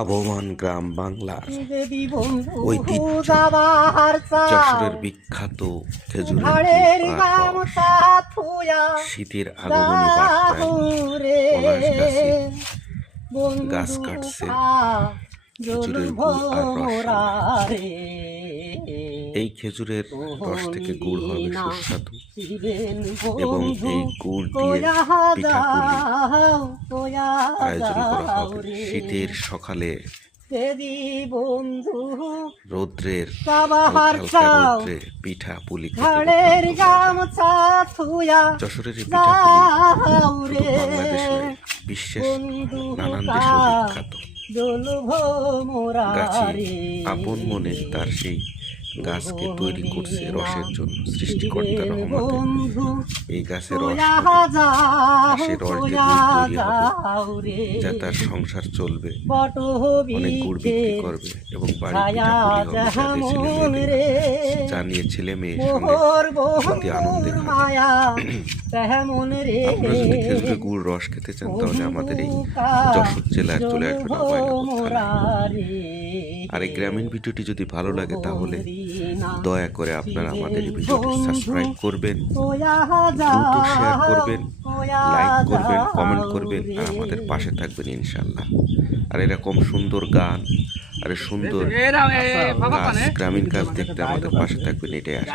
আবহমান গ্রাম বাংলার ঐতিহ্য যশোরের বিখ্যাত খেজুরের গুড় আর রস। শীতের আগমনী বার্তায় পলাশ গাছে গাছ কাটছে খেজুরের গুড় আর রস। এই খেজুরের রস থেকে গুড় হবে সুস্বাদু এবং এই গুড় দিয়ে পিঠাপুলি আয়োজন করা হবে শীতের সকালে। রৌদ্রের হালকা রৌদ্রে পিঠা পুলি যশোরের এই পিঠাপুলি বাংলাদেশ নয়, বিশ্বের নানান দেশে বিখ্যাত। গাছে আপন মনে তার সেই গাছকে তৈরি করছে রসের জন্য সৃষ্টিকর্তার রহমতে। এই গাছে রস সে রস দিয়ে গুড় তৈরি হবে, যা তার সংসার চলবে, অনেক গুড় বিক্রি করবে এবং বাড়ি পিঠাপুলি হবে যা নিয়ে ছেলে মেয়ের সঙ্গে অতি আনন্দে খাবে। আপনারা যদি খেজুরের গুড় রস খেতে চান তাহলে আমাদের এই যশোর জেলায় চলে আসবেন অভয়নগর থানায়। আর এই গ্রামীণ ভিডিওটি যদি ভালো লাগে তাহলে দয়া করে আপনারা আমাদের এই ভিডিওটি সাবস্ক্রাইব করবেন, দ্রুত শেয়ার করবেন, লাইক করবেন, কমেন্ট করবেন আর আমাদের পাশে থাকবেন ইনশাল্লাহ। আর এরকম সুন্দর গান আর সুন্দর কাজ, গ্রামীণ কাজ দেখতে আমাদের পাশে থাকবেন, এটাই আশা।